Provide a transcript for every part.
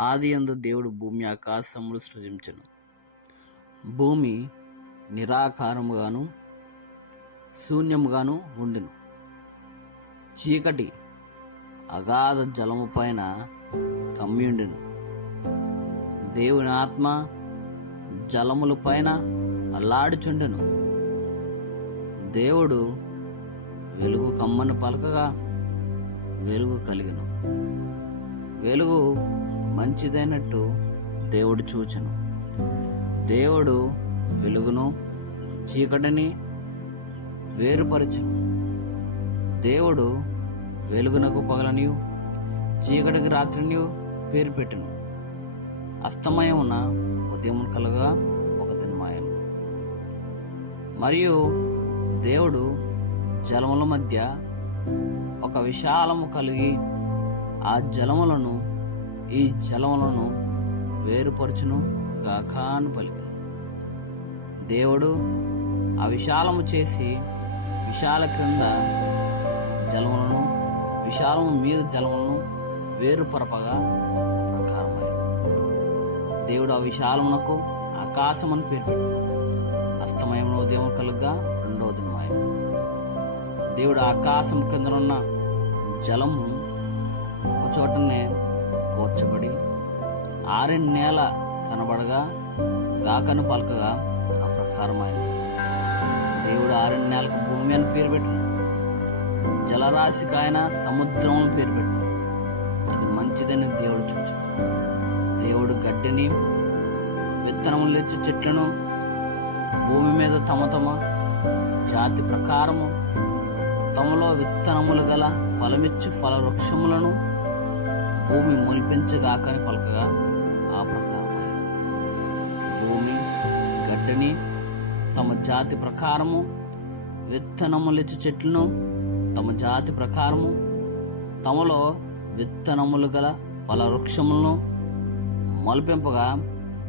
ఆదియందు దేవుడు భూమి ఆకాశములు సృజించెను. భూమి నిరాకారముగాను శూన్యముగాను ఉండెను. చీకటి అగాధ జలము పైన కమ్మియుండెను. దేవుని ఆత్మ జలముల పైన అల్లాడుచుండెను. దేవుడు వెలుగు కమ్మని పలకగా వెలుగు కలిగెను. వెలుగు మంచిదైనట్టు దేవుడు చూచెను. దేవుడు వెలుగును చీకటిని వేరుపరచెను. దేవుడు వెలుగునకు పగలనియు చీకటికి రాత్రినియు పేరు పెట్టెను. అస్తమయమున ఉదయం కలగా ఒక దినమాయను. మరియు దేవుడు జలముల మధ్య ఒక విశాలము కలిగి ఆ జలములను ఈ జలములను వేరుపరచును గాక అని పలికెను. దేవుడు ఆ విశాలము చేసి విశాల క్రింద జలములను విశాలము మీద జలములను వేరుపరపగా ప్రకారమైన దేవుడు ఆ విశాలమునకు ఆకాశం అని పేరు పెట్టాడు. అస్తమయమున ఉదయం కలుగ్గా రెండవ దినమాయన. దేవుడు ఆకాశం క్రిందనున్న జలము ఒక చోటనే కూర్చబడి ఆరిన నేల కనబడగా గాకను పలకగా ఆ ప్రకారమైన దేవుడు ఆరిన నేలకు భూమి అని పేరు పెట్టిన. జలరాశికి ఆయన సముద్రం అని పేరు పెట్టిన. అది మంచిదని దేవుడు చూచు. దేవుడు గడ్డిని విత్తనములు తెచ్చు చెట్లను భూమి మీద తమ జాతి ప్రకారము తమలో విత్తనములు గల ఫలమిచ్చు ఫల వృక్షములను భూమి మొలిపించగాకని పలకగా ఆ ప్రకారమైన భూమి గడ్డిని తమ జాతి ప్రకారము విత్తనములిచ్చు చెట్లను తమ జాతి ప్రకారము తమలో విత్తనములు గల ఫల వృక్షములను మొలిపింపగా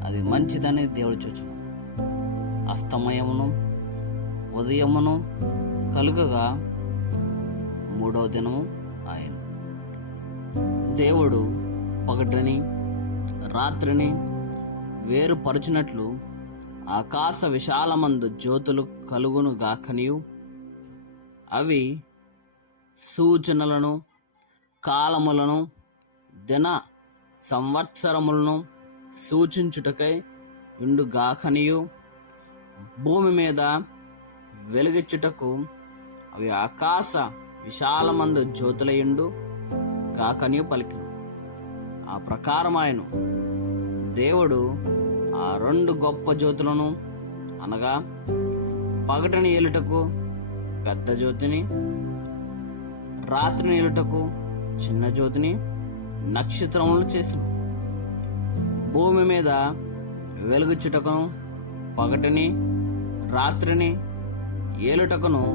అది మంచిదని దేవుడు చూచును. అస్తమయమును ఉదయమును కలుగగా మూడవ దినము ఆయన. దేవుడు పగటిని రాత్రిని వేరుపరచినట్లు ఆకాశ విశాలమందు జ్యోతులు కలుగును గాకనియు అవి సూచనలను కాలములను దిన సంవత్సరములను సూచించుటకై ఉండు గాకనియు భూమి మీద వెలుగిచ్చుటకు అవి ఆకాశ విశాలమందు జ్యోతులయుండు గాకనియు పలికెను. ఆ ప్రకారమాయను. దేవుడు ఆ రెండు గొప్ప జ్యోతులను అనగా పగటిని ఏలుటకు పెద్ద జ్యోతిని రాత్రిని ఏలుటకు చిన్న జ్యోతిని నక్షత్రములను చేసెను. భూమి మీద వెలుగుచుటకును పగటిని రాత్రిని ఏలుటకును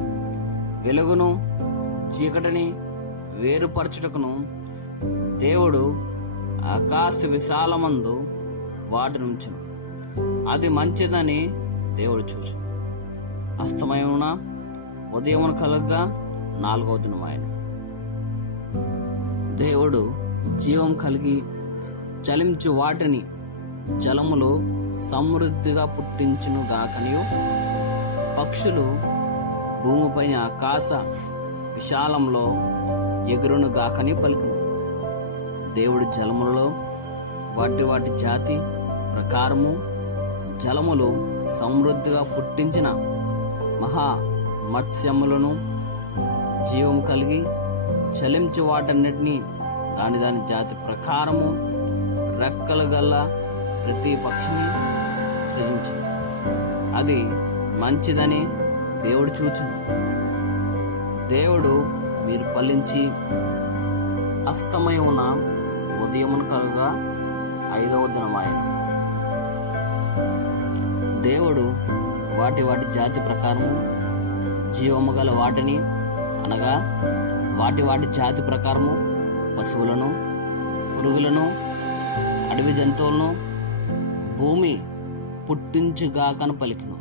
వెలుగును చీకటిని వేరుపరచుటకును దేవుడు ఆకాశ విశాలమందు వాటిని ఉంచును. అది మంచిదని దేవుడు చూచు. అస్తమయమున ఉదయమున కలగ్గా నాలుగవ దినమాయన. దేవుడు జీవం కలిగి చలించు వాటిని జలములు సమృద్ధిగా పుట్టించును గాకనియు పక్షులు భూమిపైన ఆకాశ విశాలంలో ఎగురును గాకని పలికెను. దేవుడు జలములలో వాటి జాతి ప్రకారము జలములు సమృద్ధిగా పుట్టించిన మహా మత్స్యములను జీవం కలిగి చలించి వాటన్నిటినీ దాని జాతి ప్రకారము రెక్కలు గల ప్రతి పక్షిని సృజించును. అది మంచిదని దేవుడు చూచును. దేవుడు మీరు ఫలించి అస్తమయమున ఉదయమున కలుగా ఐదవ దినమాయను. దేవుడు వాటి జాతి ప్రకారము జీవము గల వాటిని అనగా వాటి జాతి ప్రకారము పశువులను పురుగులను అడవి జంతువులను భూమి పుట్టించుగాకను పలికెను.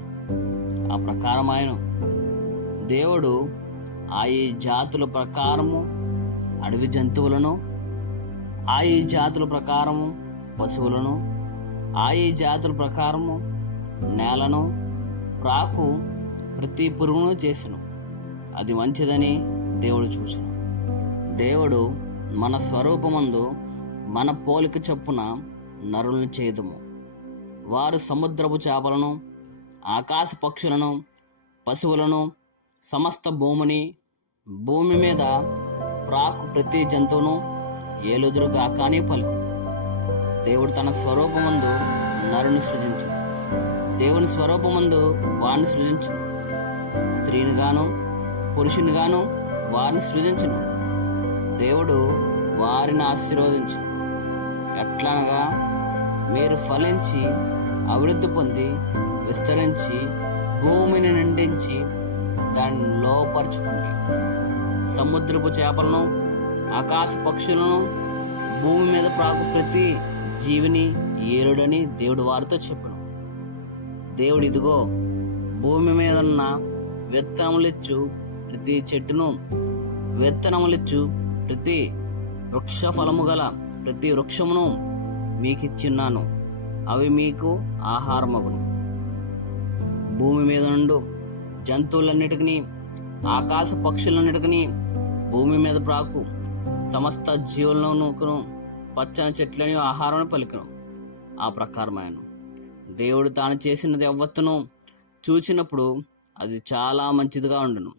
ఆ ప్రకారమైన దేవుడు ఈ జాతుల ప్రకారము అడవి జంతువులను ఈ జాతుల ప్రకారము పశువులను, ఆయా జాతుల ప్రకారము నేలను, ప్రాకు ప్రతి పురుగును చేసెను. అది మంచిదని దేవుడు చూసెను. దేవుడు మన స్వరూపమందు మన పోలిక చొప్పున నరులను చేయుదుము. వారు సముద్రపు చేపలను, ఆకాశ పక్షులను, పశువులను, సమస్త భూమి మీద ప్రాకు ప్రతి జంతువును ఏలుదురుగాక అని పలుకు. దేవుడు తన స్వరూపమందు నరుని సృజించు. దేవుని స్వరూపమందు వారిని సృజించును. స్త్రీని గాను పురుషుని గాను వారిని సృజించును. దేవుడు వారిని ఆశీర్వదించును. ఎట్లనగా, మీరు ఫలించి అభివృద్ధి పొంది విస్తరించి భూమిని నిండించి దాన్ని లోపరుచుకోండి. సముద్రపు చేపలను, ఆకాశ పక్షులను, భూమి మీద ప్రాకు ప్రతి జీవిని ఏలుడని దేవుడు వారితో చెప్పును. దేవుడు, ఇదిగో భూమి మీద ఉన్న విత్తనములిచ్చు ప్రతి చెట్టును, విత్తనములిచ్చు ప్రతి వృక్ష ఫలము గల ప్రతి వృక్షమును మీకిచ్చిన్నాను. అవి మీకు ఆహారమగును. భూమి మీద నుండు జంతువులన్నిటికీ, ఆకాశ పక్షులన్నిటికీ, భూమి మీద ప్రాకు సమస్త జీవులను పచ్చని చెట్లని ఆహారం పలికను. ఆ ప్రకారమైన దేవుడు తాను చేసినది యావత్తును చూచినప్పుడు అది చాలా మంచిదిగా ఉండును.